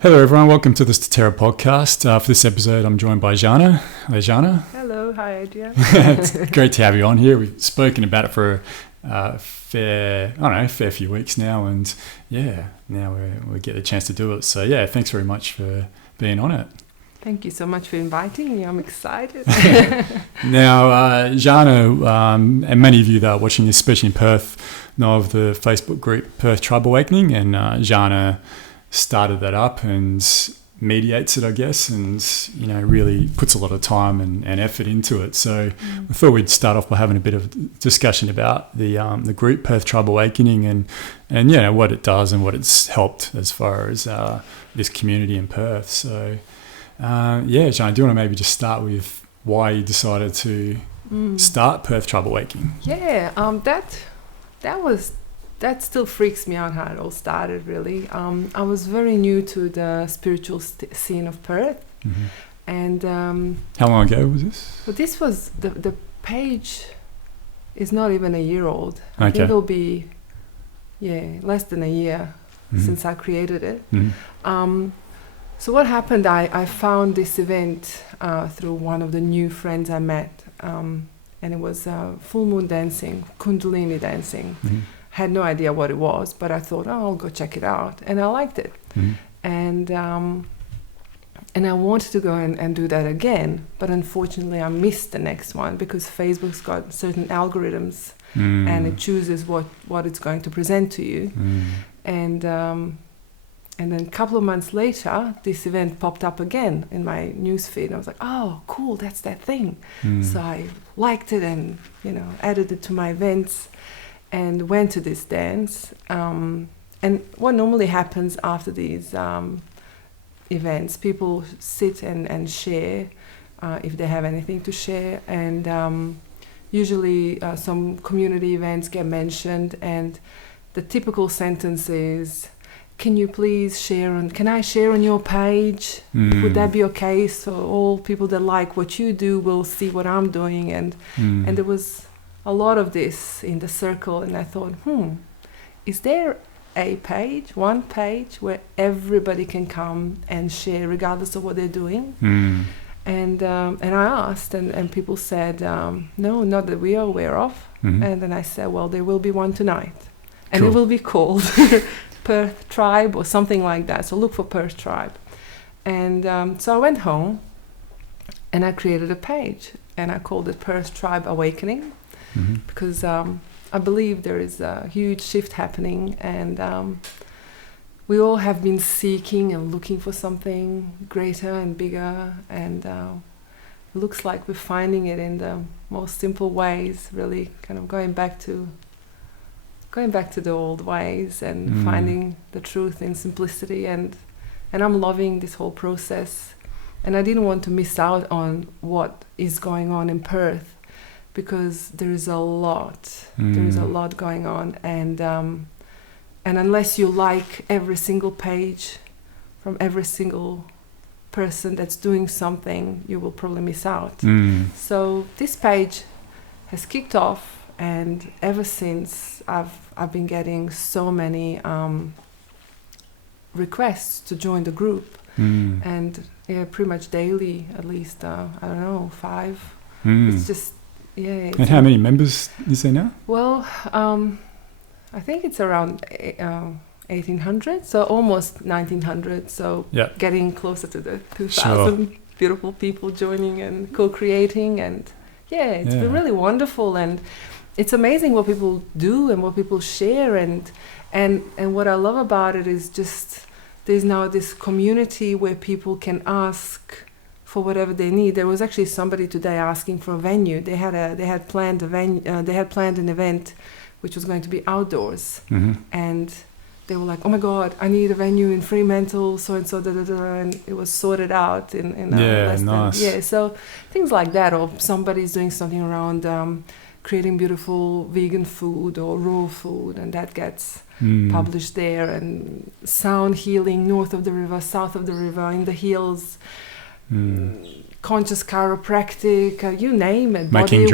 Hello everyone, welcome to the Statera podcast. For this episode, I'm joined by Zana. Hello Zana. Hello, hi Adrian. It's great to have you on here. We've spoken about it for a fair few weeks now, and now we get the chance to do it. So thanks very much for being on it. Thank you so much for inviting me. I'm excited. Now, Zana, and many of you that are watching this, especially in Perth, know of the Facebook group Perth Tribe Awakening, and Zana started that up and mediates it, I guess, and really puts a lot of time and effort into it. So I thought we'd start off by having a bit of discussion about the group Perth Tribe Awakening and what it does and what it's helped as far as this community in Perth. So John, do you want to maybe just start with why you decided to start Perth Tribe Awakening? That still freaks me out how it all started, really. I was very new to the spiritual scene of Perth. Mm-hmm. And how long ago was this? well, this was, the page is not even a year old. Okay. I think it'll be, less than a year since I created it. Mm-hmm. So what happened, I found this event through one of the new friends I met. And it was full moon dancing, Kundalini dancing. Mm-hmm. Had no idea what it was, but I thought, I'll go check it out, and I liked it. Mm-hmm. And I wanted to go and do that again, but unfortunately I missed the next one because Facebook's got certain algorithms and it chooses what it's going to present to you. And then a couple of months later, this event popped up again in my newsfeed, and I was like, oh, cool, that's that thing. So I liked it and added it to my events and went to this dance. And what normally happens after these events, people sit and share if they have anything to share. And usually some community events get mentioned, and the typical sentence is, can I share on your page? Would that be okay? So all people that like what you do will see what I'm doing. And there was a lot of this in the circle, and I thought, is there one page where everybody can come and share regardless of what they're doing? And I asked, and people said, no, not that we are aware of. And then I said, well, there will be one tonight, and Cool. it will be called Perth Tribe or something like that. So look for Perth Tribe. And so I went home and I created a page, and I called it Perth Tribe Awakening. Because I believe there is a huge shift happening, and we all have been seeking and looking for something greater and bigger, and it looks like we're finding it in the most simple ways, really kind of going back to the old ways and finding the truth in simplicity, and I'm loving this whole process. And I didn't want to miss out on what is going on in Perth, because there is a lot going on, and unless you like every single page from every single person that's doing something, you will probably miss out. So this page has kicked off, and ever since I've been getting so many requests to join the group, and pretty much daily, at least 5. It's just and how many members is there now? Well, I think it's around 1,800, so almost 1,900. So getting closer to the 2,000 beautiful people joining and co-creating, and it's been really wonderful, and it's amazing what people do and what people share, and what I love about it is just there's now this community where people can ask for whatever they need. There was actually somebody today asking for a venue. They had planned an event which was going to be outdoors, and they were like, oh my God, I need a venue in Fremantle, so and so, and it was sorted out in less nice. So things like that, or somebody's doing something around creating beautiful vegan food or raw food, and that gets published there, and sound healing north of the river, south of the river, in the hills. Conscious chiropractic, you name it. Making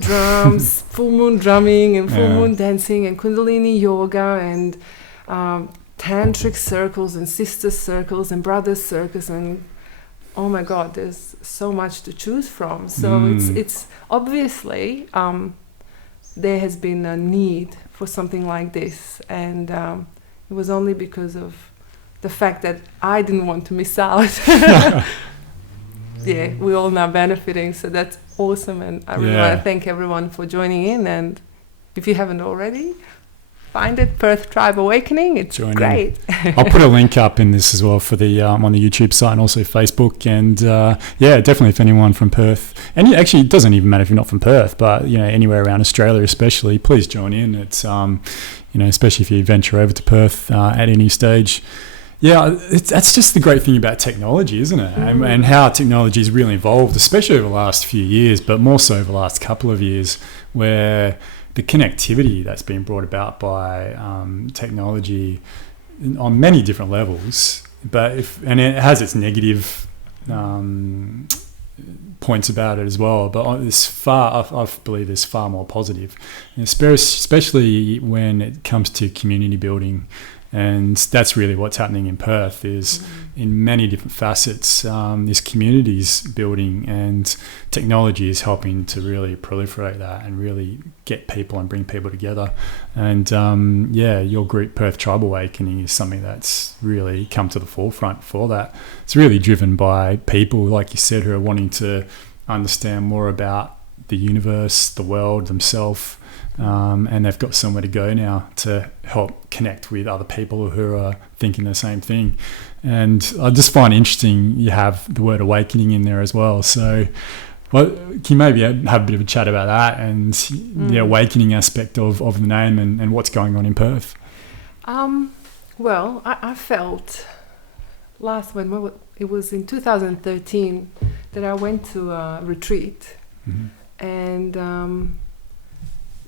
drums, full moon drumming and full moon dancing and Kundalini yoga and tantric circles and sister circles and brothers circles, and oh my God, there's so much to choose from. So it's obviously there has been a need for something like this, and it was only because of the fact that I didn't want to miss out. Yeah, we're all now benefiting, so that's awesome, and I really want to thank everyone for joining in. And if you haven't already, find it, Perth Tribe Awakening. It's great. I'll put a link up in this as well for the on the YouTube site and also Facebook. And definitely if anyone from Perth, and actually it doesn't even matter if you're not from Perth, but anywhere around Australia especially, please join in. It's especially if you venture over to Perth at any stage. Yeah, that's just the great thing about technology, isn't it? And how technology has really evolved, especially over the last few years, but more so over the last couple of years, where the connectivity that's been brought about by technology on many different levels, and it has its negative points about it as well. But I believe there's far more positive, especially when it comes to community building. And that's really what's happening in Perth, is in many different facets, this community's building, and technology is helping to really proliferate that and really get people and bring people together. And your group, Perth Tribe Awakening, is something that's really come to the forefront for that. It's really driven by people, like you said, who are wanting to understand more about the universe, the world, themselves. And they've got somewhere to go now to help connect with other people who are thinking the same thing. And I just find it interesting you have the word awakening in there as well. So can you maybe have a bit of a chat about that and the awakening aspect of the name and what's going on in Perth? Well, I felt it was in 2013 that I went to a retreat and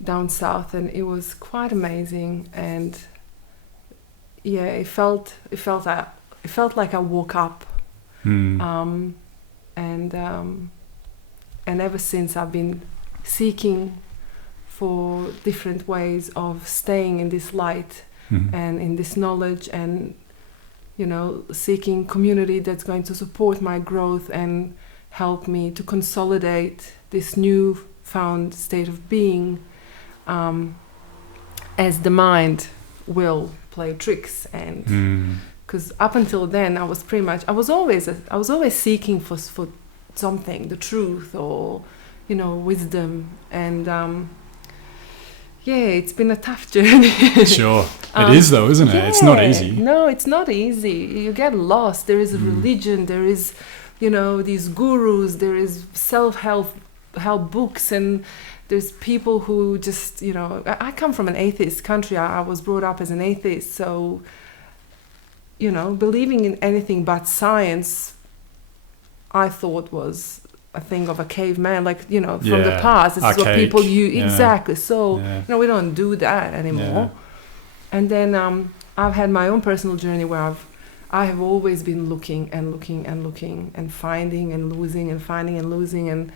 down south, and it was quite amazing. And it felt like I woke up, and ever since I've been seeking for different ways of staying in this light and in this knowledge, and seeking community that's going to support my growth and help me to consolidate this new found state of being, as the mind will play tricks. And because up until then I was always seeking for something, the truth or wisdom, and it's been a tough journey. Sure. It is though, isn't it? It's not easy. No, it's not easy. You get lost. There is a religion, there is these gurus, there is self-help books, and there's people who just, I come from an atheist country. I was brought up as an atheist. So, believing in anything but science, I thought was a thing of a caveman, from the past. This is what people use. Yeah. Exactly. So, we don't do that anymore. Yeah. And then I've had my own personal journey where I have always been looking and looking and looking and finding and losing and finding and losing. And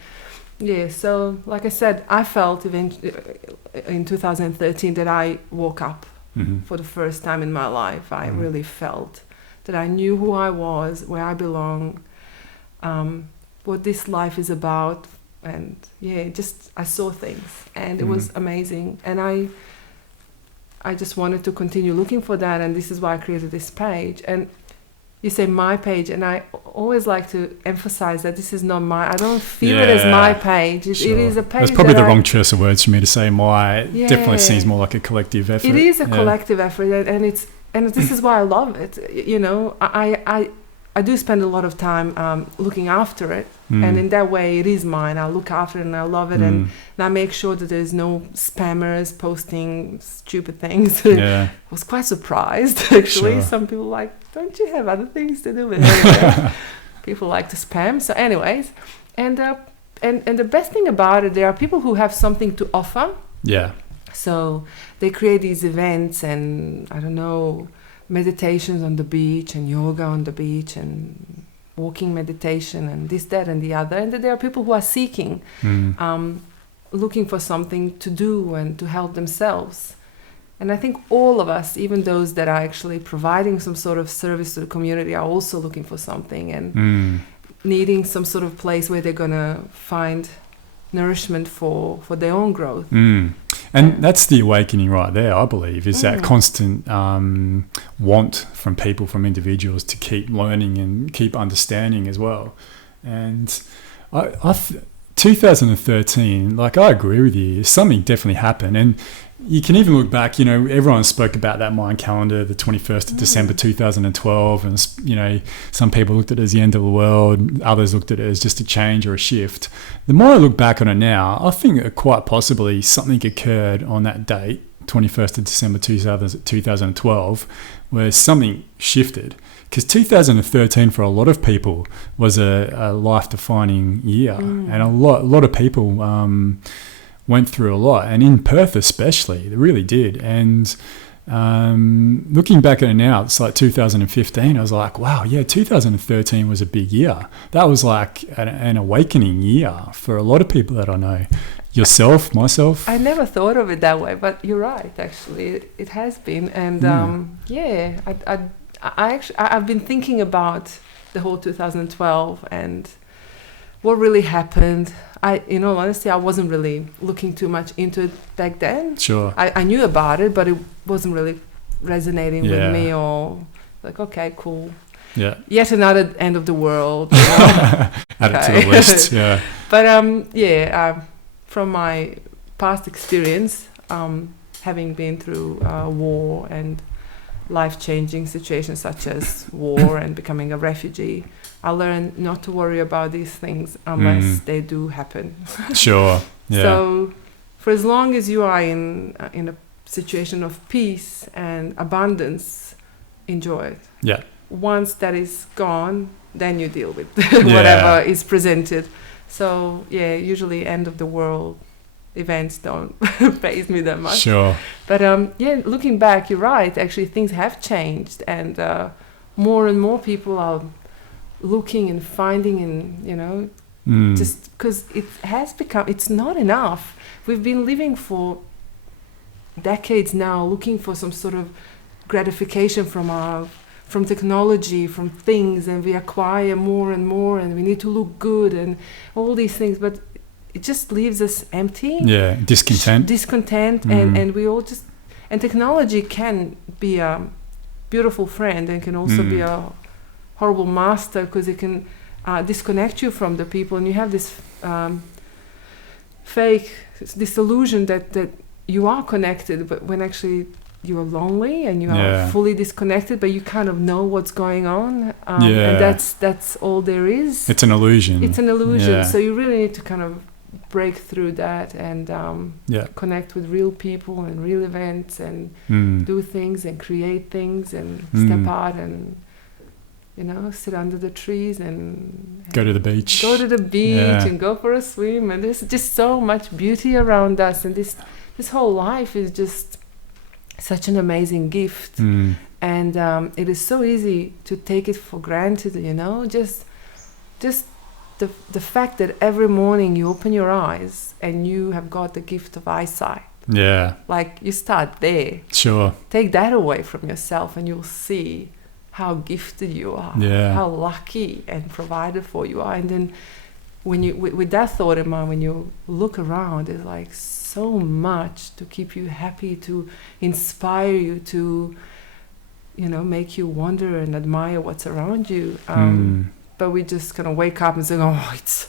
so like I said, I felt in 2013 that I woke up for the first time in my life. I really felt that I knew who I was, where I belong, what this life is about. And I saw things, and it was amazing. And I just wanted to continue looking for that, and this is why I created this page. And you say my page, and I always like to emphasize that this is not I don't feel it as my page. It is a page. That's probably the wrong choice of words for me to say my. It definitely seems more like a collective effort. It is a collective effort, and this is why I love it. I do spend a lot of time looking after it, and in that way it is mine. I look after it and I love it, and I make sure that there's no spammers posting stupid things. I was quite surprised, actually. Sure. Some people like, don't you have other things to do with it? People like to spam. So anyways, and the best thing about it, there are people who have something to offer. Yeah. So they create these events, and I don't know, meditations on the beach and yoga on the beach and walking meditation and this, that, and the other. And there are people who are seeking, looking for something to do and to help themselves. And I think all of us, even those that are actually providing some sort of service to the community, are also looking for something and needing some sort of place where they're going to find nourishment for their own growth. And that's the awakening right there, I believe, is that constant want from people, from individuals, to keep learning and keep understanding as well. And 2013, like, I agree with you, something definitely happened. And you can even look back, you know, everyone spoke about that Mayan calendar, the 21st of December 2012. And, you know, some people looked at it as the end of the world. Others looked at it as just a change or a shift. The more I look back on it now, I think that quite possibly something occurred on that date, 21st of December 2012, where something shifted. Because 2013 for a lot of people was a life-defining year. And a lot of people went through a lot, and in Perth especially, they really did. And looking back at it now, it's like 2015, I was like, wow, yeah, 2013 was a big year. That was like an awakening year for a lot of people that I know. Yourself, myself. I never thought of it that way, but you're right, actually. It has been. And I've been thinking about the whole 2012 and what really happened. In all honesty, I wasn't really looking too much into it back then. Sure. I knew about it, but it wasn't really resonating with me, or like, okay, cool. Yeah. Yet another end of the world. You know? Add it to the list, yeah. But from my past experience, having been through war and life-changing situations such as war and becoming a refugee, I learned not to worry about these things unless they do happen. Sure. Yeah. So for as long as you are in a situation of peace and abundance, enjoy it. Yeah. Once that is gone, then you deal with whatever is presented. So usually end of the world events don't faze me that much. Sure. But looking back, you're right. Actually, things have changed, and more and more people are looking and finding, and just because it has become, it's not enough. We've been living for decades now, looking for some sort of gratification from technology, from things, and we acquire more and more, and we need to look good and all these things, but it just leaves us empty. Yeah, discontent. And we all just, and technology can be a beautiful friend and can also be a horrible master, because it can disconnect you from the people, and you have this this illusion that you are connected, but when actually you are lonely and you are fully disconnected, but you kind of know what's going on, and that's all there is. It's an illusion. So you really need to kind of break through that and connect with real people and real events and do things and create things and step out and sit under the trees and go to the beach and go for a swim, and there's just so much beauty around us, and this whole life is just such an amazing gift. And it is so easy to take it for granted, just the fact that every morning you open your eyes and you have got the gift of eyesight. Like, you start there. Sure. Take that away from yourself and you'll see how gifted you are, how lucky and provided for you are. And then when you with that thought in mind, when you look around, there's like so much to keep you happy, to inspire you, to make you wonder and admire what's around you. But we just kind of wake up and say, oh, it's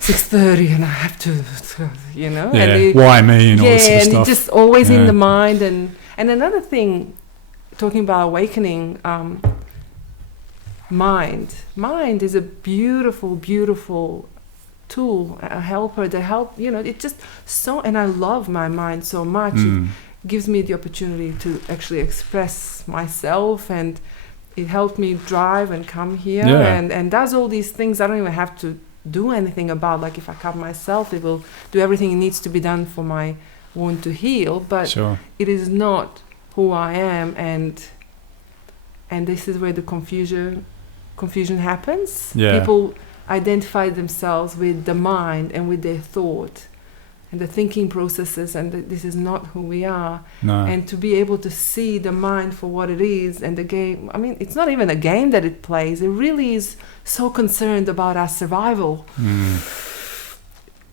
6:30 and I have to, and why me and all this sort of stuff. And just always in the mind. And another thing, talking about awakening, mind is a beautiful, beautiful tool, a helper to help, it just so, and I love my mind so much. It gives me the opportunity to actually express myself, and it helped me drive and come here and does all these things I don't even have to do anything about. Like, if I cut myself, it will do everything it needs to be done for my wound to heal, but it is not who I am, and this is where the confusion happens. People identify themselves with the mind and with their thought, the thinking processes, and this is not who we are. No. And to be able to see the mind for what it is, and the game, I mean, it's not even a game that it plays. It really is so concerned about our survival.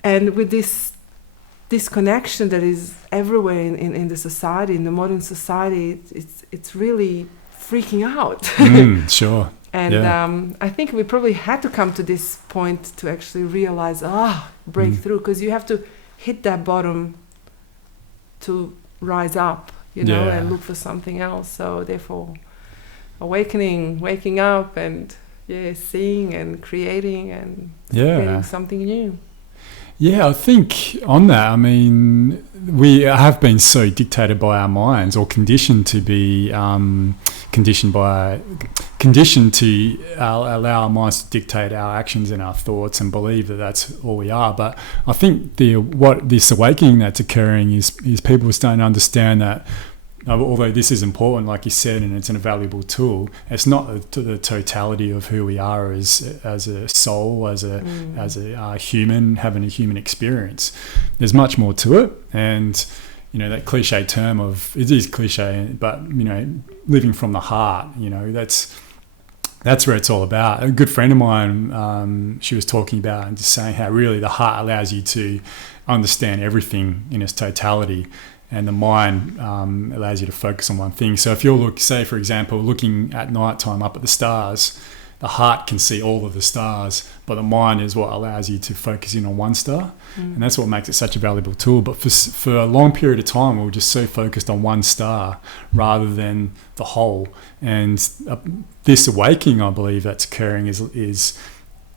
And with this connection that is everywhere in the society, in the modern society, it's really freaking out. Sure. And I think we probably had to come to this point to actually realize, break through, because you have to hit that bottom to rise up, you know, and look for something else. So therefore, awakening, waking up, and seeing and creating and creating something new. Yeah, I think on that, I mean, we have been so dictated by our minds, or conditioned to be conditioned to allow our minds to dictate our actions and our thoughts, and believe that that's all we are. But I think what this awakening that's occurring is people starting to understand that, although this is important, like you said, and it's an invaluable tool, it's not the totality of who we are as a soul, as a human, having a human experience. There's much more to it. And, you know, that cliche term of, it is cliche, but, you know, living from the heart, you know, that's where it's all about. A good friend of mine, she was talking about and just saying how really the heart allows you to understand everything in its totality. And the mind allows you to focus on one thing. So if you're say for example, looking at nighttime up at the stars, the heart can see all of the stars, but the mind is what allows you to focus in on one star. And that's what makes it such a valuable tool. But for a long period of time, we were just so focused on one star rather than the whole. And this awakening, I believe, that's occurring is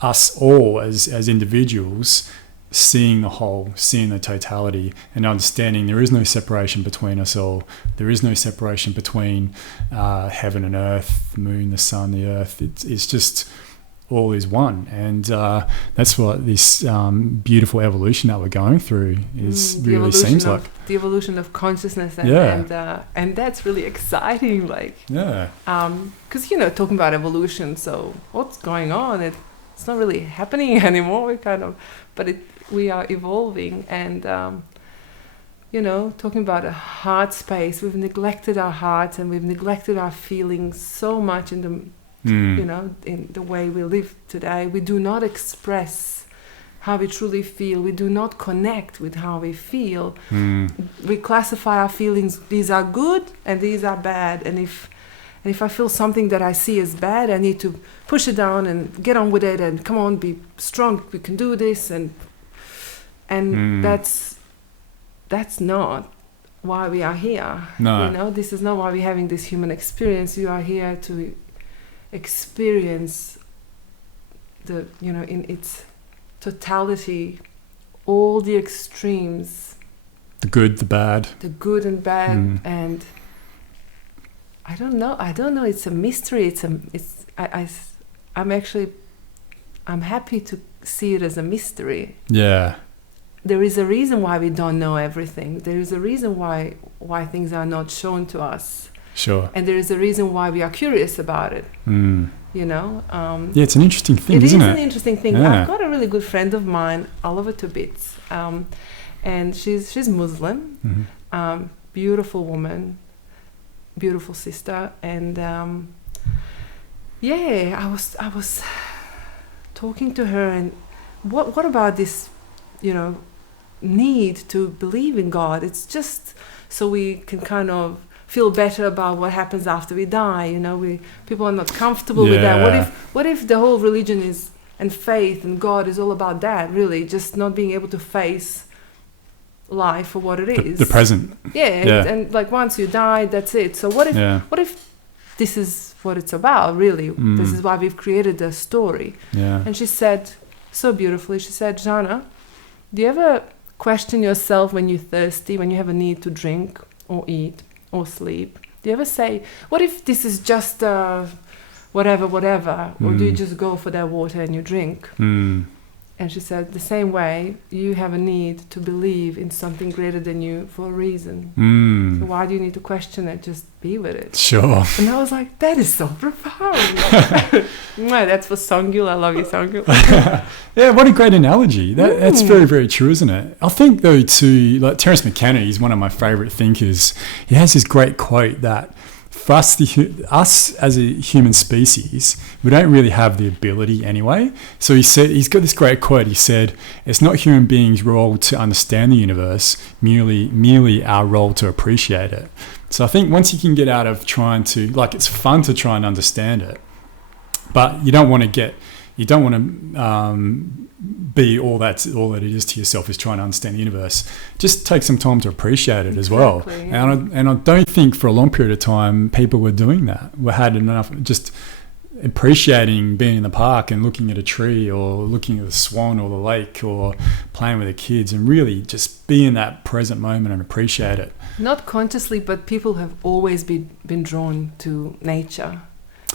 us all as individuals seeing the whole, seeing the totality, and understanding there is no separation between us all. There is no separation between heaven and earth, the moon, the sun, the earth. It's just all is one. And that's what this beautiful evolution that we're going through really seems like. The evolution of consciousness. And that's really exciting. Because, you know, talking about evolution, so what's going on? It's not really happening anymore. We are evolving, and you know, talking about a heart space, we've neglected our hearts and we've neglected our feelings so much in the you know, in the way we live today. We do not express how we truly feel. We do not connect with how we feel. We classify our feelings, these are good and these are bad, and if I feel something that I see as bad, I need to push it down and get on with it, and come on, be strong, we can do this. And that's not why we are here. No. You know, this is not why we're having this human experience. You are here to experience in its totality, all the extremes. The good, the bad. The good and bad. And I don't know. It's a mystery. I'm happy to see it as a mystery. Yeah. There is a reason why we don't know everything. There is a reason why things are not shown to us. Sure. And there is a reason why we are curious about it. You know. It's an interesting thing, isn't it? It is an interesting thing. Yeah. I've got a really good friend of mine. I love her to bits. And she's Muslim. Beautiful woman. Beautiful sister. And I was talking to her, and what about this, you know, need to believe in God? It's just so we can kind of feel better about what happens after we die. You know, people are not comfortable with that. What if the whole religion is, and faith and God is all about that? Really, just not being able to face life for what it is. The present. And like once you die, that's it. So what if this is what it's about? Really, this is why we've created a story. And she said so beautifully. She said, Zana, do you ever question yourself when you're thirsty, when you have a need to drink or eat or sleep? Do you ever say, what if this is just whatever, or do you just go for that water and you drink? And she said, the same way, you have a need to believe in something greater than you for a reason. So why do you need to question it? Just be with it. Sure. And I was like, that is so profound. That's for Songul. I love you, Songul. Yeah, what a great analogy. That's very, very true, isn't it? I think, though, too, like Terence McKenna, he's one of my favourite thinkers. He has this great quote that for us as a human species, we don't really have the ability anyway. So he said, he's got this great quote. He said, "It's not human beings' role to understand the universe, merely our role to appreciate it." So I think once you can get out of trying to, like, it's fun to try and understand it, but you don't want to be all that it is to yourself is trying to understand the universe. Just take some time to appreciate it as well. Yeah. And I don't think for a long period of time people were doing that. We had enough just appreciating being in the park and looking at a tree or looking at the swan or the lake or playing with the kids, and really just be in that present moment and appreciate it. Not consciously, but people have always been drawn to nature.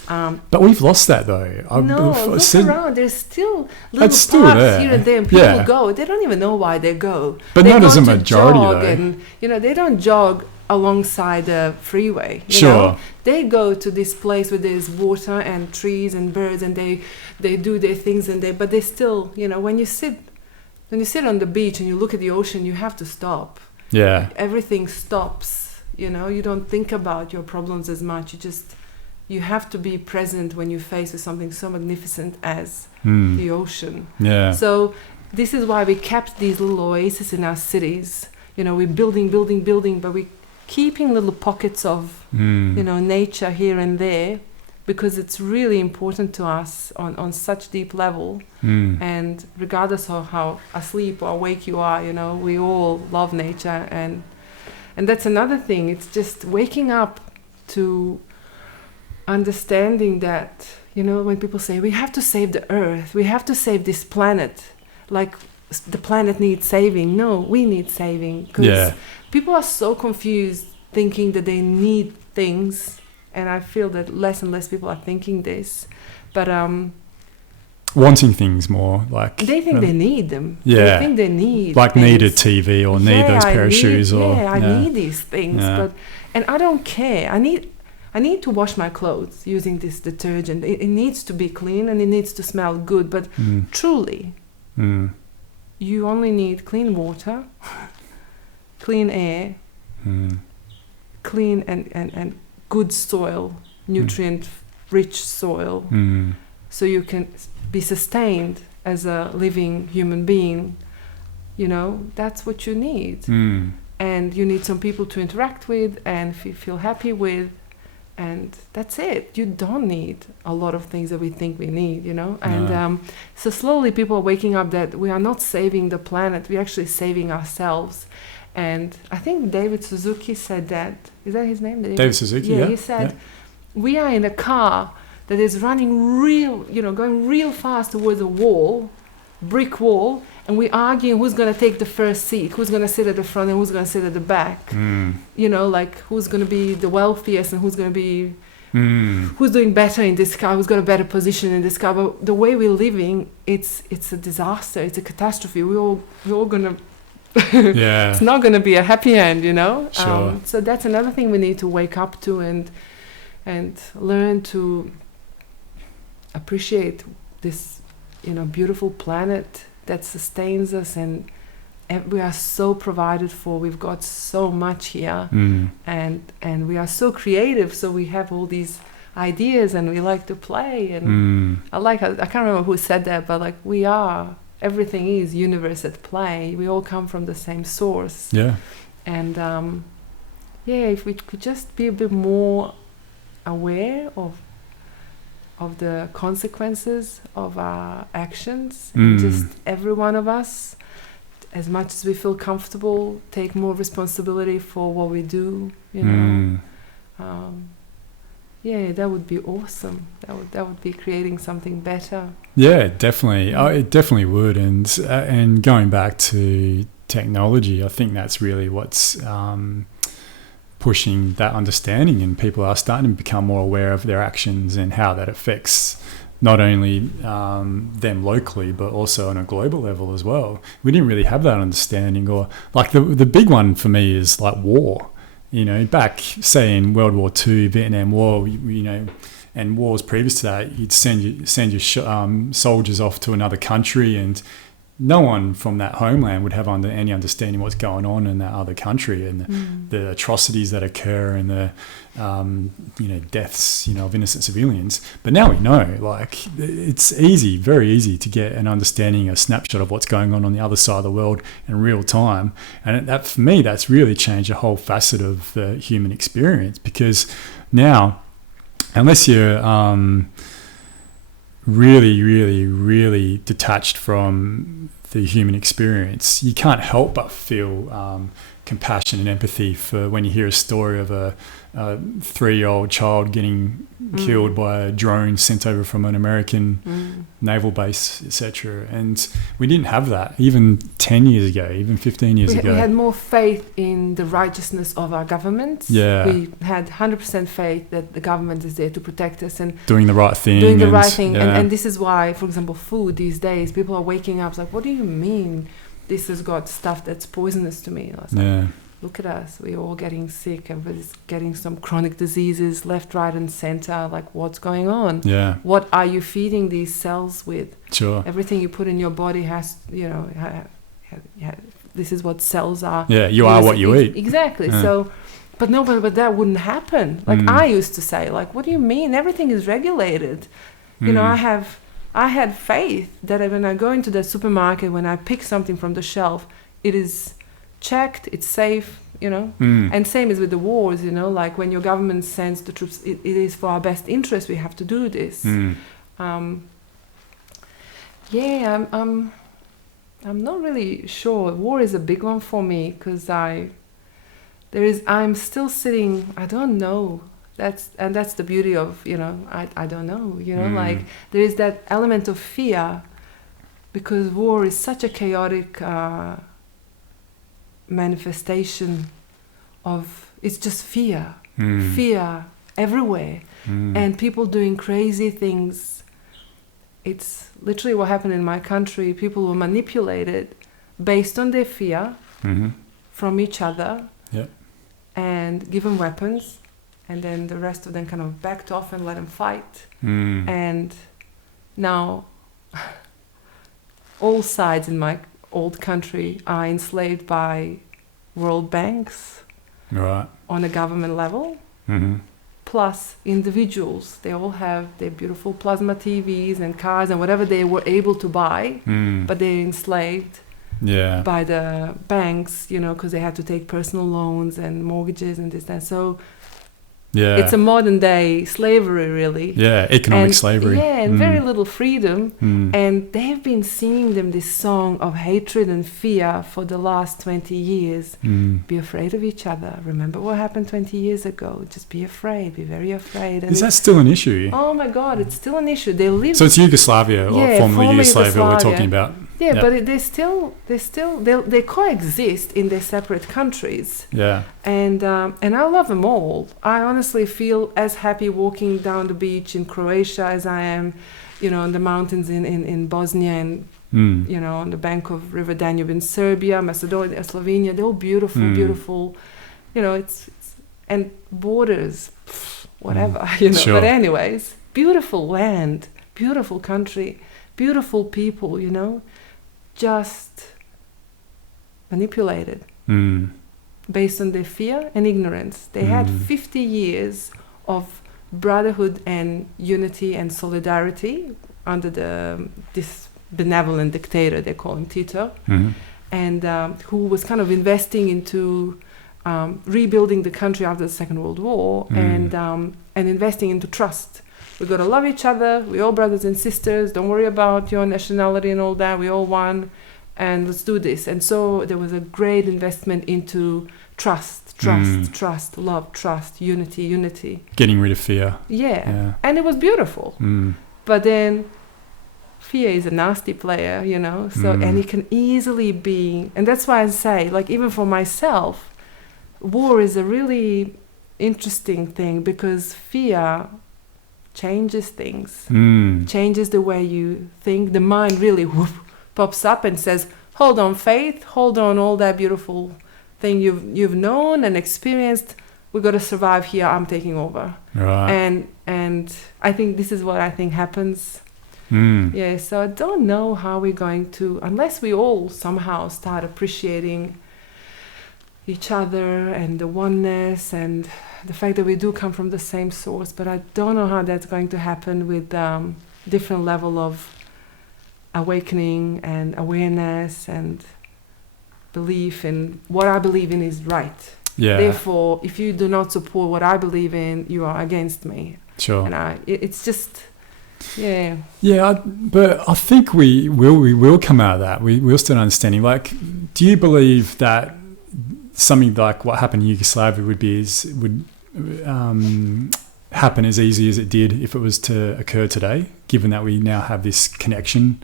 But we've lost that, though. Look around. There's still little It's still parks there. here and there, and people go. They don't even know why they go. But they not as a go to majority, jog, though. And they don't jog alongside the freeway. You Sure. know? They go to this place where there's water and trees and birds, and they do their things, but they still, when you sit on the beach and you look at the ocean, you have to stop. Yeah. Everything stops. You don't think about your problems as much. You have to be present when you face with something so magnificent as the ocean. Yeah. So this is why we kept these little oases in our cities. We're building, but we're keeping little pockets of, nature here and there, because it's really important to us on such deep level. And regardless of how asleep or awake you are, we all love nature. And that's another thing. It's just waking up to understanding that, when people say we have to save the earth, we have to save this planet, like the planet needs saving. No, we need saving, because people are so confused thinking that they need things, and I feel that less and less people are thinking this, but wanting things more, like they think they need them. Yeah. They think they need like things. Need a TV or need those pair of shoes, or I need these things, and I don't care. I need to wash my clothes using this detergent. It needs to be clean and it needs to smell good. But truly, you only need clean water, clean air, clean and good soil, nutrient-rich soil, so you can be sustained as a living human being. That's what you need. And you need some people to interact with and feel happy with. And that's it. You don't need a lot of things that we think we need, And so slowly people are waking up that we are not saving the planet. We're actually saving ourselves. And I think David Suzuki said that. Is that his name? David Suzuki, yeah. He said, we are in a car that is running going real fast towards a wall, brick wall, and we're arguing who's going to take the first seat, who's going to sit at the front and who's going to sit at the back. Like who's going to be the wealthiest and who's going to be who's doing better in this car, who's got a better position in this car. But the way we're living, it's a disaster, it's a catastrophe. We're all going to it's not going to be a happy end, Sure. So that's another thing we need to wake up to and learn to appreciate this beautiful planet that sustains us, and we are so provided for. We've got so much here, and we are so creative. So we have all these ideas, and we like to play. And I can't remember who said that, but like everything is universe at play. We all come from the same source. Yeah. And if we could just be a bit more aware of the consequences of our actions, just every one of us, as much as we feel comfortable, take more responsibility for what we do, that would be awesome. That would be creating something better. Yeah, definitely. It definitely would. And going back to technology, I think that's really what's pushing that understanding, and people are starting to become more aware of their actions and how that affects not only them locally, but also on a global level as well. We didn't really have that understanding. Or like the big one for me is like war. You know, back say in World War II, Vietnam War, you know, and wars previous to that, you'd send your soldiers off to another country, and no one from that homeland would have any understanding what's going on in that other country, and the atrocities that occur, and the you know, deaths, you know, of innocent civilians. But now we know, like, it's easy, very easy to get an understanding, a snapshot of what's going on the other side of the world in real time. And that, for me, that's really changed a whole facet of the human experience, because now, unless you're really, really, really detached from the human experience, you can't help but feel compassion and empathy for when you hear a story of a 3-year-old child getting killed by a drone sent over from an American naval base, etc. And we didn't have that even 10 years ago, even 15 years ago. We had more faith in the righteousness of our governments. Yeah. We had 100% faith that the government is there to protect us and doing the right thing. Yeah. And this is why, for example, food these days, people are waking up like, what do you mean this has got stuff that's poisonous to me? Yeah. Look at us, we're all getting sick, everybody's getting some chronic diseases left, right and center. Like, what's going on? Yeah. What are you feeding these cells with? Sure. Everything you put in your body has, you know, this is what cells are. Yeah, you are what you eat. Exactly. Yeah. So, but that wouldn't happen. Like, I used to say, like, what do you mean? Everything is regulated. You know, I had faith that when I go into the supermarket, when I pick something from the shelf, it is checked, it's safe, you know. And same as with the wars, you know, like when your government sends the troops, it is for our best interest, we have to do this. I'm not really sure. War is a big one for me, because I'm still sitting, I don't know. That's the beauty of, you know, I don't know, you know, like there is that element of fear, because war is such a chaotic manifestation of, it's just fear everywhere, and people doing crazy things. It's literally what happened in my country. People were manipulated based on their fear from each other, and given weapons, and then the rest of them kind of backed off and let them fight. And now all sides in my old country are enslaved by world banks, right, on a government level, plus individuals. They all have their beautiful plasma TVs and cars and whatever they were able to buy, but they're enslaved by the banks, you know, because they had to take personal loans and mortgages and this and that. So it's a modern day slavery, really. Economic slavery. And very little freedom. And they've been singing them this song of hatred and fear for the last 20 years. Be afraid of each other. Remember what happened 20 years ago. Just be afraid. Be very afraid. And is that still an issue? Oh my God, it's still an issue. They live. So it's Yugoslavia, or formerly Yugoslavia, we're talking about. But they coexist in their separate countries. And I love them all. I honestly feel as happy walking down the beach in Croatia as I am, you know, in the mountains in Bosnia, and you know, on the bank of River Danube in Serbia, Macedonia, Slovenia. They're all beautiful, beautiful. You know, it's and borders, whatever, you know. Sure. But anyways, beautiful land, beautiful country, beautiful people, you know. Just manipulated based on their fear and ignorance. They had 50 years of brotherhood and unity and solidarity under this benevolent dictator, they call him Tito, and who was kind of investing into rebuilding the country after the Second World War, and investing into trust. We got to love each other. We're all brothers and sisters. Don't worry about your nationality and all that. We all one, and let's do this. And so there was a great investment into trust, love, trust, unity. Getting rid of fear. Yeah. And it was beautiful. But then fear is a nasty player, you know. So and it can easily be, and that's why I say, like, even for myself, war is a really interesting thing, because fear changes things, changes the way you think. The mind really pops up and says, hold on, Faith, hold on, all that beautiful thing you've known and experienced, we've got to survive here, I'm taking over. Right. And I think this is what I think happens. Yeah, so I don't know how we're going to, unless we all somehow start appreciating each other and the oneness and the fact that we do come from the same source, but I don't know how that's going to happen with different level of awakening and awareness and belief in what I believe in is right. Yeah. Therefore, if you do not support what I believe in, you are against me. Sure. And it's just, yeah. Yeah, but I think we will come out of that. We'll start understanding. Like, do you believe that something like what happened in Yugoslavia would happen as easy as it did if it was to occur today, given that we now have this connection?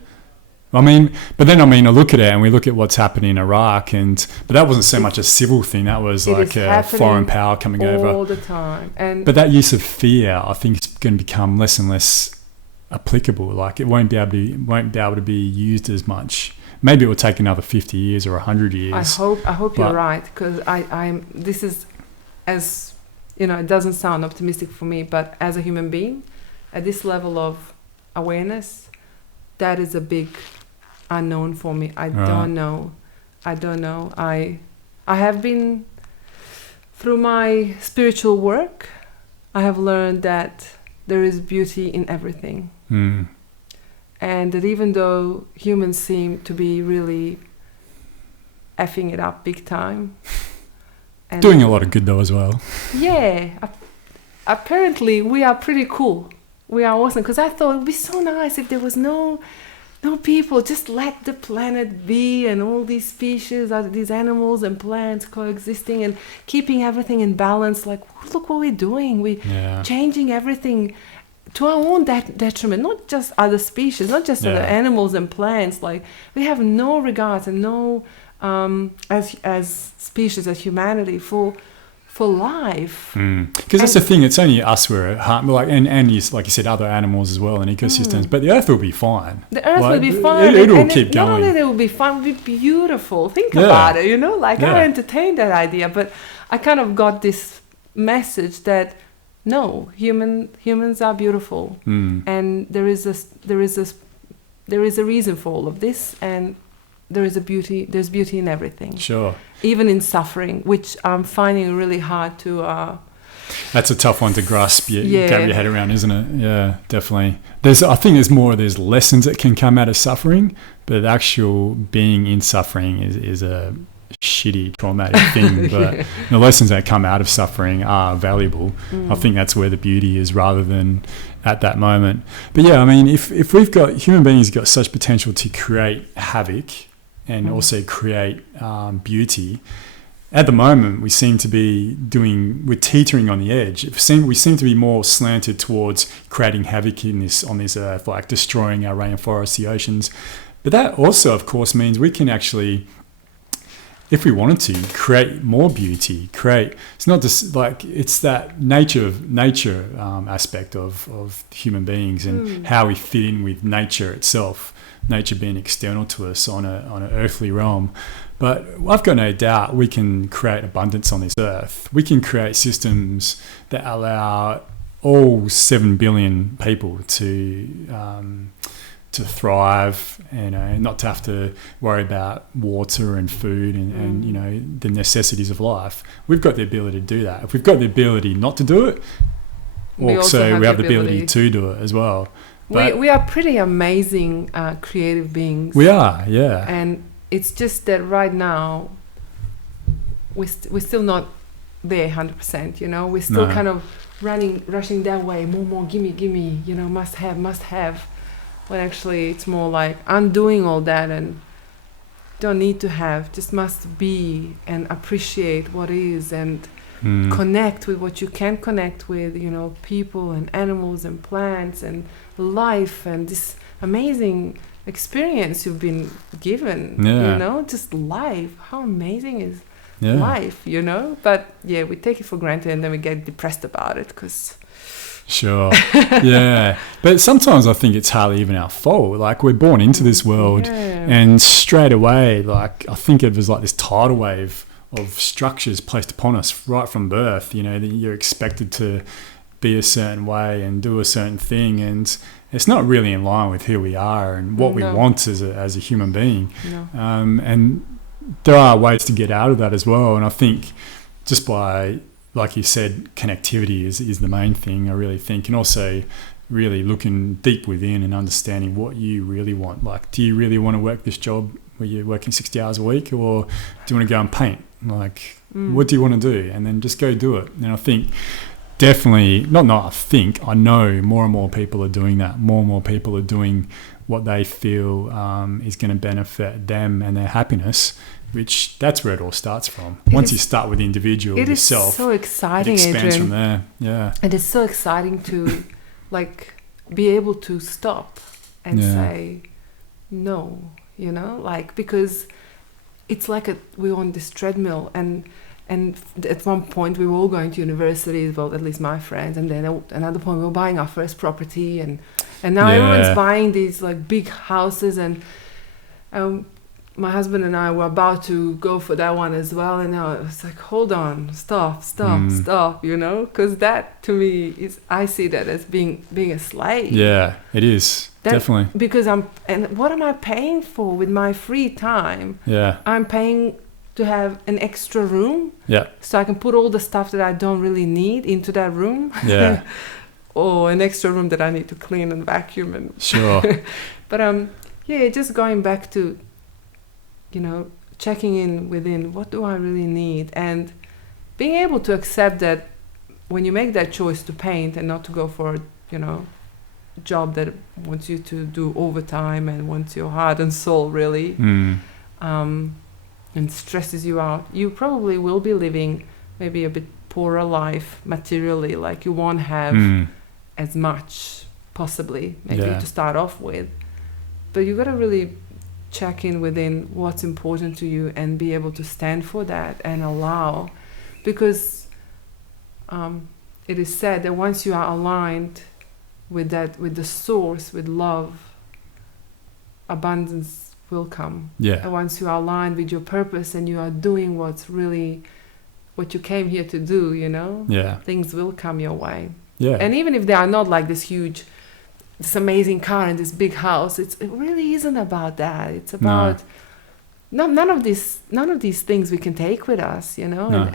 I look at it and we look at what's happening in Iraq, but that wasn't so much a civil thing. That was like a foreign power coming over all the time. But that use of fear, I think, is going to become less and less applicable. Like, it won't be able to be used as much. Maybe it will take another 50 years or 100 years. I hope you're right, because this is, as you know, it doesn't sound optimistic for me, but as a human being, at this level of awareness, that is a big unknown for me. I don't know. I have been, through my spiritual work, I have learned that there is beauty in everything. And that even though humans seem to be really effing it up big time, and doing a lot of good though as well. Yeah, apparently we are pretty cool. We are awesome, because I thought it would be so nice if there was no people, just let the planet be, and all these species, these animals and plants coexisting and keeping everything in balance. Like, look what we're doing. We're changing everything to our own detriment, not just other species, not just other animals and plants. Like, we have no regard and no, as species, as humanity, for life. Because that's the thing, it's only us who are at heart, and you, like you said, other animals as well and ecosystems, but the earth will be fine. The earth will be fine. It will keep going. Not only it will be fine, it will be beautiful. Think about it, I entertained that idea, but I kind of got this message that no, humans are beautiful, and there is a reason for all of this, and there's beauty in everything. Sure. Even in suffering, which I'm finding really hard to... That's a tough one to grasp, get your head around, isn't it? Yeah, definitely. I think there's lessons that can come out of suffering, but the actual being in suffering is a shitty, traumatic thing. But the lessons that come out of suffering are valuable. I think that's where the beauty is, rather than at that moment. But yeah, I mean, if human beings got such potential to create havoc and also create beauty, at the moment we seem to be we're teetering on the edge. We seem to be more slanted towards creating havoc on this earth, like destroying our rainforests, the oceans. But that also, of course, means we can actually, if we wanted to, create more beauty. It's not just like, it's that nature aspect of human beings and how we fit in with nature itself. Nature being external to us on an earthly realm. But I've got no doubt we can create abundance on this earth. We can create systems that allow all 7 billion people to thrive, not to have to worry about water and food and the necessities of life. We've got the ability to do that. If we've got the ability not to do it, also we have the ability to do it as well. We are pretty amazing creative beings. We are, yeah. And it's just that right now we're still not there 100%, we're still kind of rushing that way, more, gimme, must have, when actually it's more like undoing all that and don't need to have, just must be and appreciate what is and connect with what you can connect with, people and animals and plants and life and this amazing experience you've been given, just life. How amazing is life, But we take it for granted and then we get depressed about it because Sure. Yeah. But sometimes I think it's hardly even our fault. Like, we're born into this world and straight away, like, I think it was like this tidal wave of structures placed upon us right from birth, you know, that you're expected to be a certain way and do a certain thing, and it's not really in line with who we are and what we want as a human being. And there are ways to get out of that as well, and I think just by, like you said, connectivity is the main thing, I really think, and also really looking deep within and understanding what you really want. Like, do you really want to work this job where you're working 60 hours a week, or do you want to go and paint? Like, what do you want to do? And then just go do it. And I think definitely, I know more and more people are doing that. More and more people are doing what they feel is going to benefit them and their happiness, which that's where it all starts from. Once you start with the individual, yourself, so exciting, it expands Adrian. from there. Yeah. And it's so exciting to like be able to stop and say no, you know, like, because it's like we're on this treadmill, and at one point we were all going to university, well, at least my friends, and then at another point we were buying our first property, and now everyone's buying these like big houses, and my husband and I were about to go for that one as well, and now it's like, hold on, stop, you know, because that to me I see that as being a slave. Yeah, it is. Definitely. Because what am I paying for with my free time? Yeah. I'm paying to have an extra room. Yeah. So I can put all the stuff that I don't really need into that room. Yeah. Or an extra room that I need to clean and vacuum and sure. But just going back to, you know, checking in within, what do I really need? And being able to accept that when you make that choice to paint and not to go for, you know, job that wants you to do overtime and wants your heart and soul really, and stresses you out, you probably will be living maybe a bit poorer life materially, like you won't have as much possibly maybe to start off with, but you got to really check in within what's important to you and be able to stand for that and allow, because it is said that once you are aligned with that, with the source, with love, abundance will come. Yeah. And once you are aligned with your purpose and you are doing what's really what you came here to do, you know, things will come your way. Yeah. And even if they are not like this amazing car and this big house, it really isn't about that. It's about none of these things we can take with us, you know. No.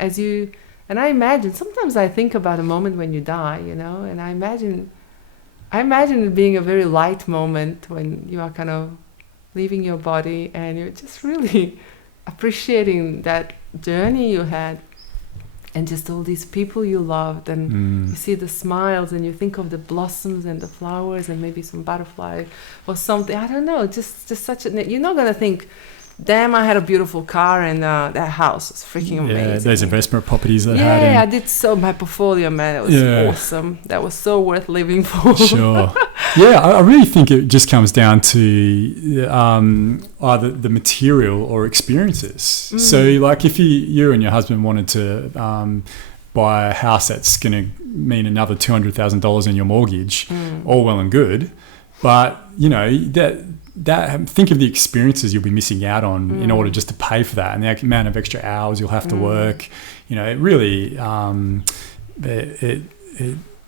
And I imagine, sometimes I think about a moment when you die, you know, and I imagine it being a very light moment when you are kind of leaving your body and you're just really appreciating that journey you had and just all these people you loved, and you see the smiles and you think of the blossoms and the flowers and maybe some butterfly or something. I don't know, just such a... You're not going to think, damn, I had a beautiful car and that house was freaking amazing. Yeah, those investment properties that I had. Yeah, I did my portfolio, man. It was awesome. That was so worth living for. Sure. Yeah, I really think it just comes down to either the material or experiences. So, like, if you and your husband wanted to buy a house that's going to mean another $200,000 in your mortgage, all well and good, but, you know, that think of the experiences you'll be missing out on in order just to pay for that, and the amount of extra hours you'll have to work. You know, it really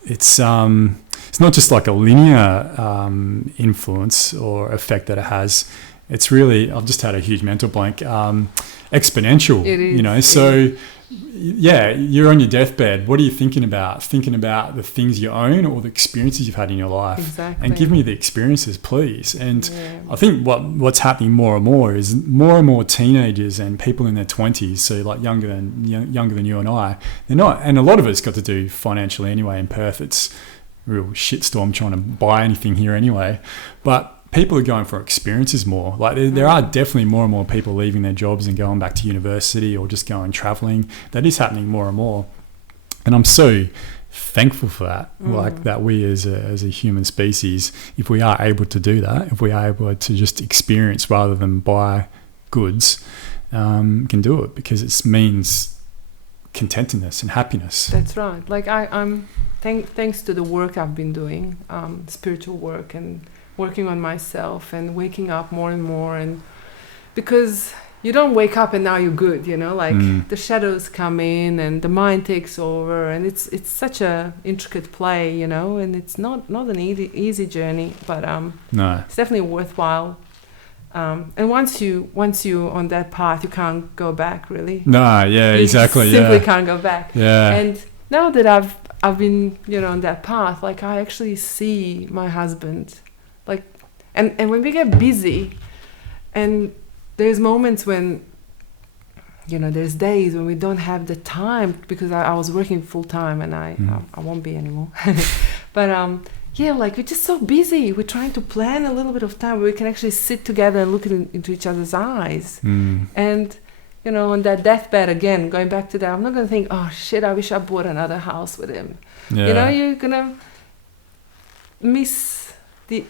it's not just like a linear influence or effect that it has. It's really, I've just had a huge mental blank, exponential. It is, you know, so yeah, you're on your deathbed. What are you thinking about? Thinking about the things you own or the experiences you've had in your life. Exactly. And give me the experiences, please. And I think what's happening more and more is more and more teenagers and people in their 20s, so like younger than you and I, they're not, and a lot of it's got to do financially anyway. In Perth, it's a real shitstorm trying to buy anything here anyway. But people are going for experiences more. Like there are definitely more and more people leaving their jobs and going back to university or just going traveling. That is happening more and more. And I'm so thankful for that. Like that we as a human species, if we are able to do that, if we are able to just experience rather than buy goods, can do it, because it means contentedness and happiness. That's right. Like I'm thanks to the work I've been doing, spiritual work and working on myself and waking up more and more, and because you don't wake up and now you're good, you know, like the shadows come in and the mind takes over, and it's such a intricate play, you know, and it's not an easy journey, but No. it's definitely worthwhile. And once you on that path, you can't go back, really. No, yeah, You exactly. simply Yeah. can't go back. Yeah. And now that I've been, you know, on that path, like I actually see my husband, like, and when we get busy, and there's moments when, you know, there's days when we don't have the time, because I was working full time, and I won't be anymore. But yeah, like we're just so busy. We're trying to plan a little bit of time where we can actually sit together and look into each other's eyes. And, you know, on that deathbed again, going back to that, I'm not going to think, oh shit, I wish I bought another house with him. Yeah. You know, you're going to miss the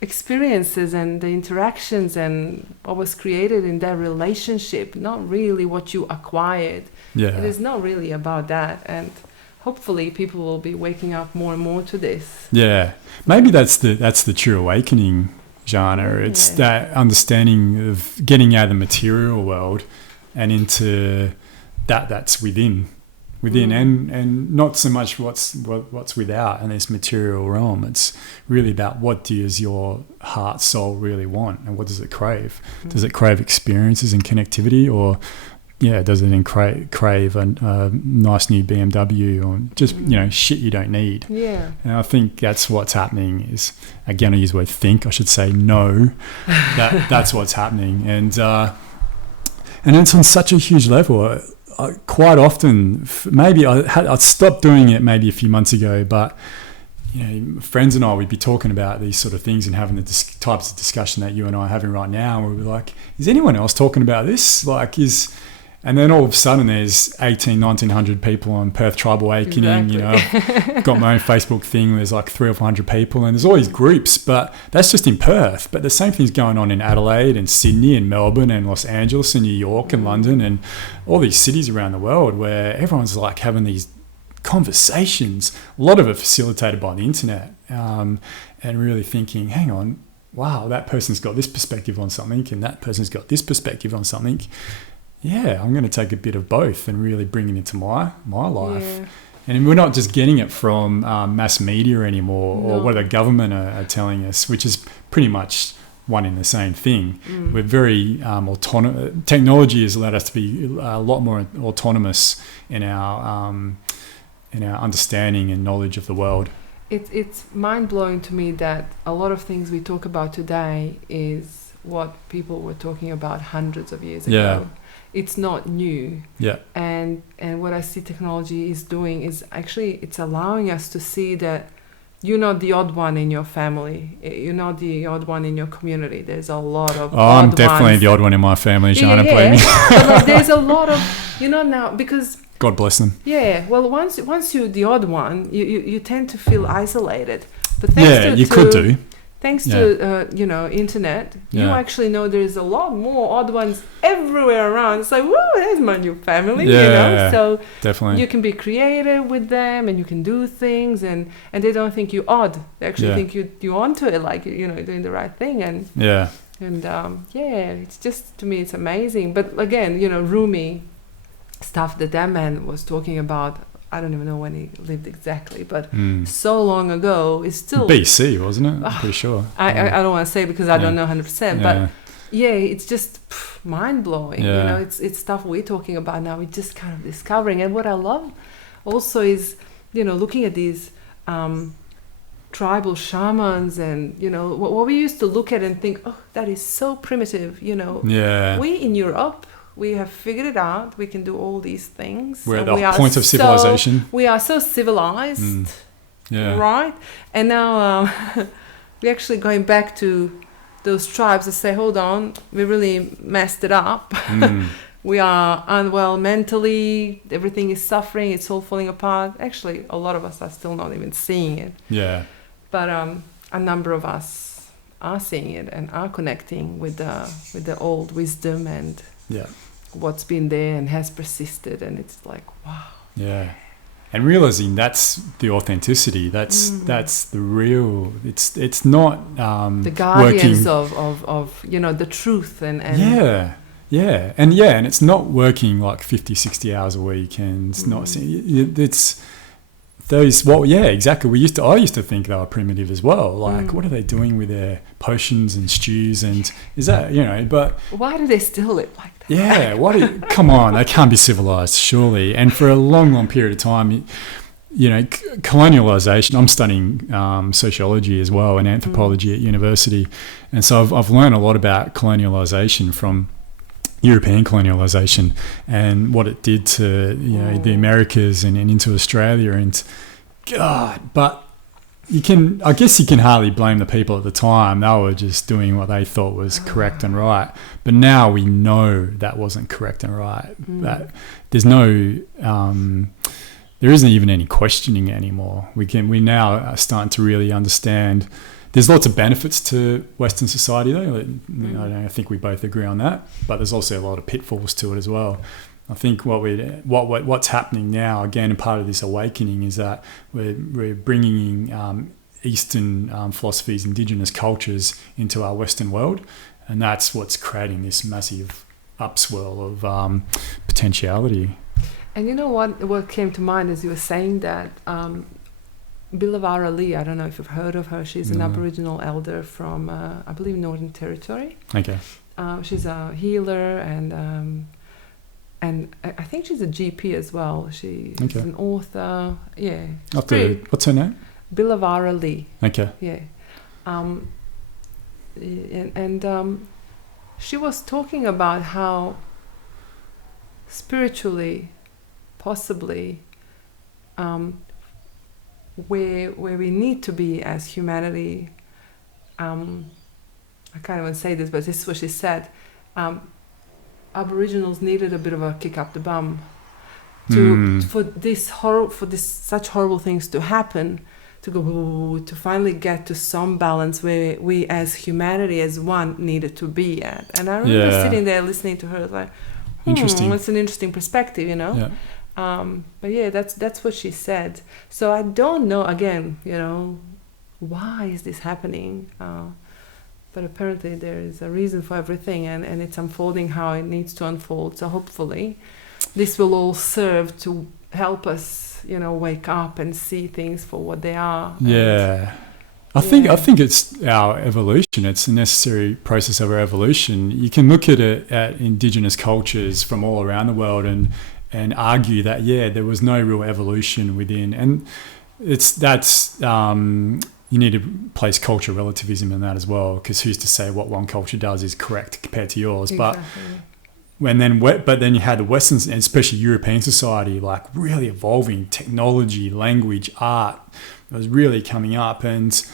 experiences and the interactions and what was created in that relationship, not really what you acquired. Yeah. It is not really about that. And hopefully people will be waking up more and more to this. Yeah. Maybe that's the true awakening, Zana. It's that understanding of getting out of the material world and into that's within and not so much what's without in this material realm. It's really about what does your heart, soul really want, and what does it crave? Does it crave experiences and connectivity, or does it crave a nice new BMW, or just you know, shit you don't need? Yeah. And I think that's what's happening. Is, again, I use the word think, I should say no. That's what's happening, and it's on such a huge level. Quite often, maybe I stopped doing it maybe a few months ago, but you know, friends and I, we'd be talking about these sort of things and having the types of discussion that you and I are having right now, and we'd be like, is anyone else talking about this? And then all of a sudden there's 1,900 people on Perth Tribe Awakening. Exactly. You know, I've got my own Facebook thing. There's like 300 or 400 people, and there's all these groups, but that's just in Perth. But the same thing's going on in Adelaide and Sydney and Melbourne and Los Angeles and New York and London and all these cities around the world where everyone's like having these conversations, a lot of it facilitated by the internet, and really thinking, hang on, wow, that person's got this perspective on something and that person's got this perspective on something. Yeah, I'm going to take a bit of both and really bring it into my life. Yeah. And we're not just getting it from mass media anymore, No. or what the government are telling us, which is pretty much one and the same thing. We're very autonomous. Technology has allowed us to be a lot more autonomous in our understanding and knowledge of the world. It's mind-blowing to me that a lot of things we talk about today is what people were talking about hundreds of years ago. Yeah. It's not new. Yeah. And what I see technology is doing is actually it's allowing us to see that you're not the odd one in your family. You're not the odd one in your community. There's a lot of I'm odd definitely ones. the odd one in my family, Zana, Yeah. believe me. But like, there's a lot of, you know, now because God bless them. yeah, well, once you're the odd one, you tend to feel isolated. But thanks You could do. Thanks to you know, internet, you actually know there's a lot more odd ones everywhere around. It's like, whoa, there's my new family, you know. So definitely you can be creative with them, and you can do things, and they don't think you're odd. They actually think you're onto it, like, you know, doing the right thing, and it's just, to me, it's amazing. But again, you know, Rumi stuff that man was talking about, I don't even know when he lived exactly, but so long ago, is still BC, wasn't it? I'm pretty sure. I don't want to say because I don't know 100%, but it's just mind-blowing. You know, it's stuff we're talking about now. We're just kind of discovering. And what I love also is, you know, looking at these tribal shamans, and, you know, what we used to look at and think, oh, that is so primitive, you know. We in Europe, we have figured it out. We can do all these things. We're at the point of civilization. We are so civilized, right? And now we're actually going back to those tribes that say, hold on, we really messed it up. We are unwell mentally. Everything is suffering. It's all falling apart. Actually, a lot of us are still not even seeing it. Yeah. But a number of us are seeing it and are connecting with the old wisdom and what's been there and has persisted, and it's like, wow. Yeah. And realizing that's the authenticity, that's the real, it's not the guardians working. of the truth and and it's not working like 50, 60 hours a week, and it's not, it's those, exactly. I used to think they were primitive as well. Like, what are they doing with their potions and stews, and is that, but why do they still live like that? Yeah, come on, they can't be civilized, surely. And for a long, long period of time, colonialization. I'm studying sociology as well and anthropology at university, and so I've learned a lot about colonialization from European colonialization and what it did to the Americas and into Australia. And God, but I guess you can hardly blame the people at the time. They were just doing what they thought was correct and right. But now we know that wasn't correct and right. That there's no, there isn't even any questioning anymore. We now are starting to really understand. There's lots of benefits to Western society, though. I think we both agree on that. But there's also a lot of pitfalls to it as well. I think what's happening now, again, part of this awakening, is that we're bringing in Eastern philosophies, indigenous cultures into our Western world, and that's what's creating this massive upswell of potentiality. And you know what came to mind as you were saying that, Bilavara Lee, I don't know if you've heard of her. She's an Aboriginal elder from, I believe, Northern Territory. Okay. She's a healer and I think she's a GP as well. She's an author. Yeah. What's her name? Bilavara Lee. Okay. Yeah. She was talking about how spiritually, possibly, where we need to be as humanity. I can't even say this, but this is what she said. Aboriginals needed a bit of a kick up the bum for such horrible things to happen, to finally get to some balance where we as humanity, as one, needed to be at. And I remember sitting there listening to her, like, interesting. It's an interesting perspective, Yeah. But yeah, that's what she said. So I don't know, again, why is this happening? But apparently there is a reason for everything, and it's unfolding how it needs to unfold. So hopefully this will all serve to help us, wake up and see things for what they are. Yeah. I think it's our evolution. It's a necessary process of our evolution. You can look at it at indigenous cultures from all around the world and argue that, there was no real evolution within. And you need to place cultural relativism in that as well, because who's to say what one culture does is correct compared to yours? Exactly. But then you had the Western, and especially European society, like really evolving technology, language, art. It was really coming up, and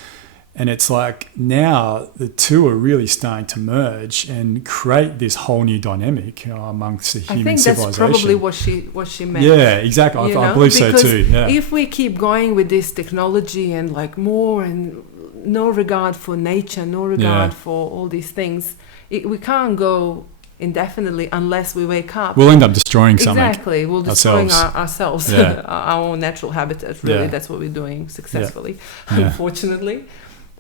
it's like now the two are really starting to merge and create this whole new dynamic amongst the human civilization. I think that's probably what she meant. Yeah, exactly. I believe so too. Yeah. If we keep going with this technology and like more and no regard for nature, no regard for all these things, we can't go indefinitely unless we wake up. We'll end up destroying something. Exactly. We'll destroying ourselves, our own natural habitat. Really, that's what we're doing successfully, unfortunately.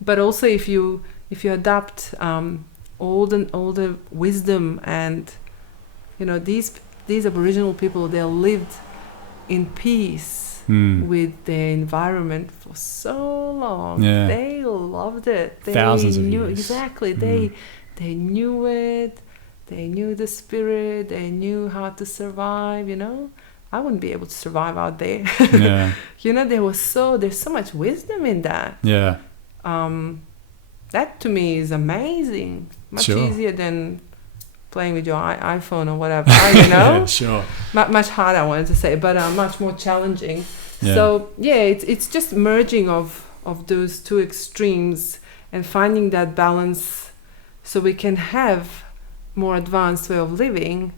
But also, if you adapt all the wisdom and these Aboriginal people, they lived in peace with their environment for so long. Yeah. They loved it. Thousands of years. Exactly. They knew it. They knew the spirit. They knew how to survive. I wouldn't be able to survive out there. Yeah. There's so much wisdom in that. Yeah. That to me is amazing. Much easier than playing with your iPhone or whatever. Yeah, sure. Much harder, I wanted to say, but much more challenging. Yeah. So it's just merging of those two extremes and finding that balance, so we can have more advanced way of living,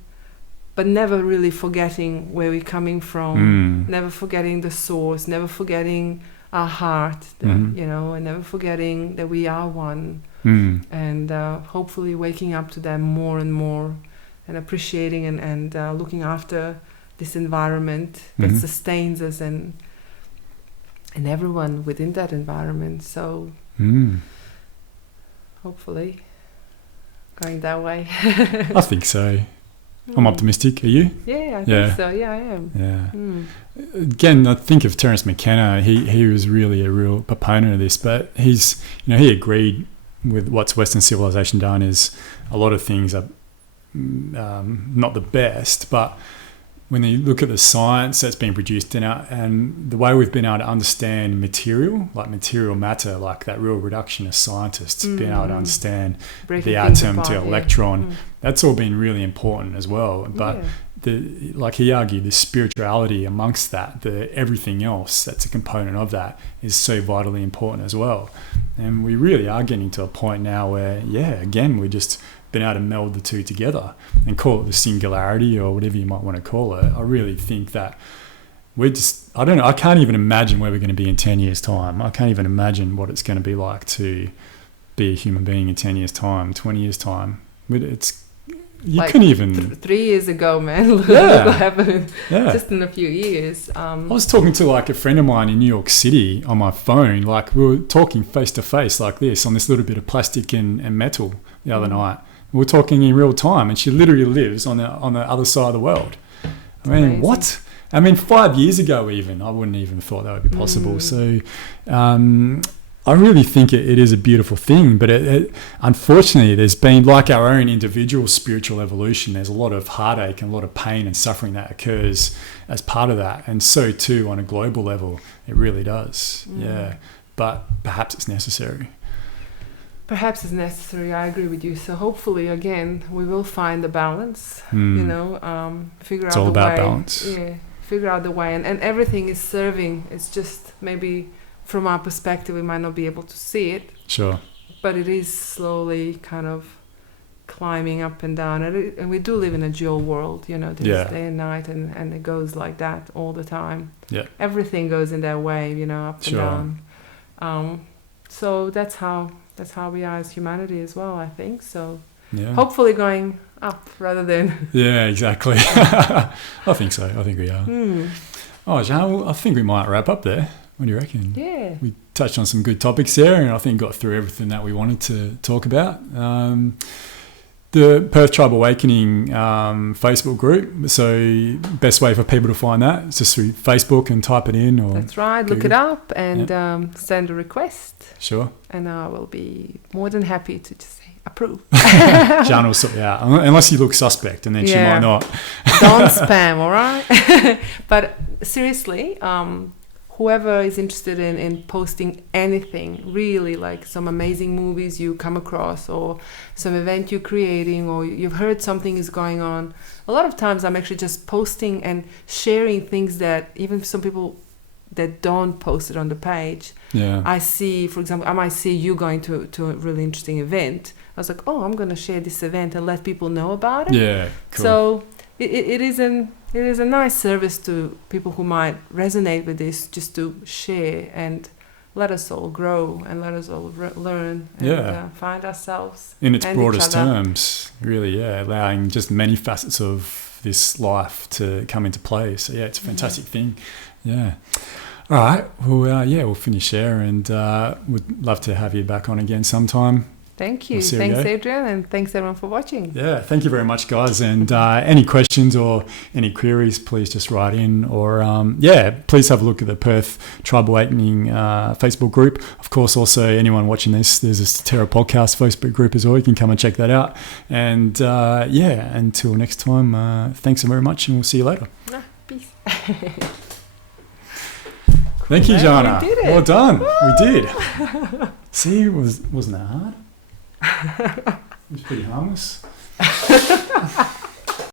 but never really forgetting where we're coming from, never forgetting the source, never forgetting our heart, and never forgetting that we are one, and hopefully waking up to that more and more appreciating and looking after this environment that sustains us and everyone within that environment. So hopefully going that way. I think so. I'm optimistic. Are you? Yeah, I think so. Yeah, I am. Yeah. Again, I think of Terence McKenna. He was really a real proponent of this, but he agreed with what's Western civilization done is a lot of things are not the best, but when you look at the science that's been produced and the way we've been able to understand material matter, like that real reductionist scientists being able to understand the atom to electron, that's all been really important as well. But like he argued, the spirituality amongst that, the everything else that's a component of that is so vitally important as well. And we really are getting to a point now where, again, we just been able to meld the two together and call it the singularity or whatever you might want to call it. I really think that I don't know, I can't even imagine where we're going to be in 10 years' time. I can't even imagine what it's going to be like to be a human being in 10 years' time, 20 years' time. You couldn't even... 3 years ago, man. Look what happened just in a few years. I was talking to like a friend of mine in New York City on my phone. Like we were talking face to face like this on this little bit of plastic and metal the other night. We were talking in real time, and she literally lives on the other side of the world. I mean, amazing. What? I mean, 5 years ago even, I wouldn't even thought that would be possible. So I really think it is a beautiful thing, but unfortunately there's been, like our own individual spiritual evolution, there's a lot of heartache and a lot of pain and suffering that occurs as part of that. And so too on a global level, it really does. Yeah. But perhaps it's necessary. Perhaps it's necessary. I agree with you. So hopefully, again, we will find the balance. Figure out the way. It's all about balance. Yeah, figure out the way, and everything is serving. It's just maybe from our perspective, we might not be able to see it. Sure. But it is slowly kind of climbing up and down, and we do live in a dual world. There's day and night, and it goes like that all the time. Yeah. Everything goes in that wave, up and down. So that's how we are as humanity as well, I think. So hopefully going up rather than... Yeah, exactly. I think so. I think we are. Oh, Zana, I think we might wrap up there. What do you reckon? Yeah. We touched on some good topics there, and I think got through everything that we wanted to talk about. The Perth Tribe Awakening Facebook group. So best way for people to find that is just through Facebook and type it in. Or that's right. Look it up and send a request. Sure. And I will be more than happy to just say approve. Zana will sort you out. Unless you look suspect, and then she might not. Don't spam, all right? But seriously, whoever is interested in posting anything, really, like some amazing movies you come across or some event you're creating or you've heard something is going on. A lot of times I'm actually just posting and sharing things that even some people that don't post it on the page. Yeah. I see, for example, I might see you going to a really interesting event. I was like, oh, I'm going to share this event and let people know about it. Yeah, cool. So it is a nice service to people who might resonate with this, just to share and let us all grow and let us all learn and find ourselves in its broadest terms, really, allowing just many facets of this life to come into play. So it's a fantastic thing. Yeah. All right. Well, we'll finish there, and would love to have you back on again sometime. Thank you. Thanks, Adrian, and thanks everyone for watching. Yeah, thank you very much, guys. And any questions or any queries, please just write in, or please have a look at the Perth Tribe Awakening Facebook group. Of course, also anyone watching this, there's a Statera podcast Facebook group as well. You can come and check that out. And until next time, thanks very much, and we'll see you later. Peace. Thank you, Zana. We did it. Well done. Woo! We did. See, wasn't that hard? It was pretty harmless.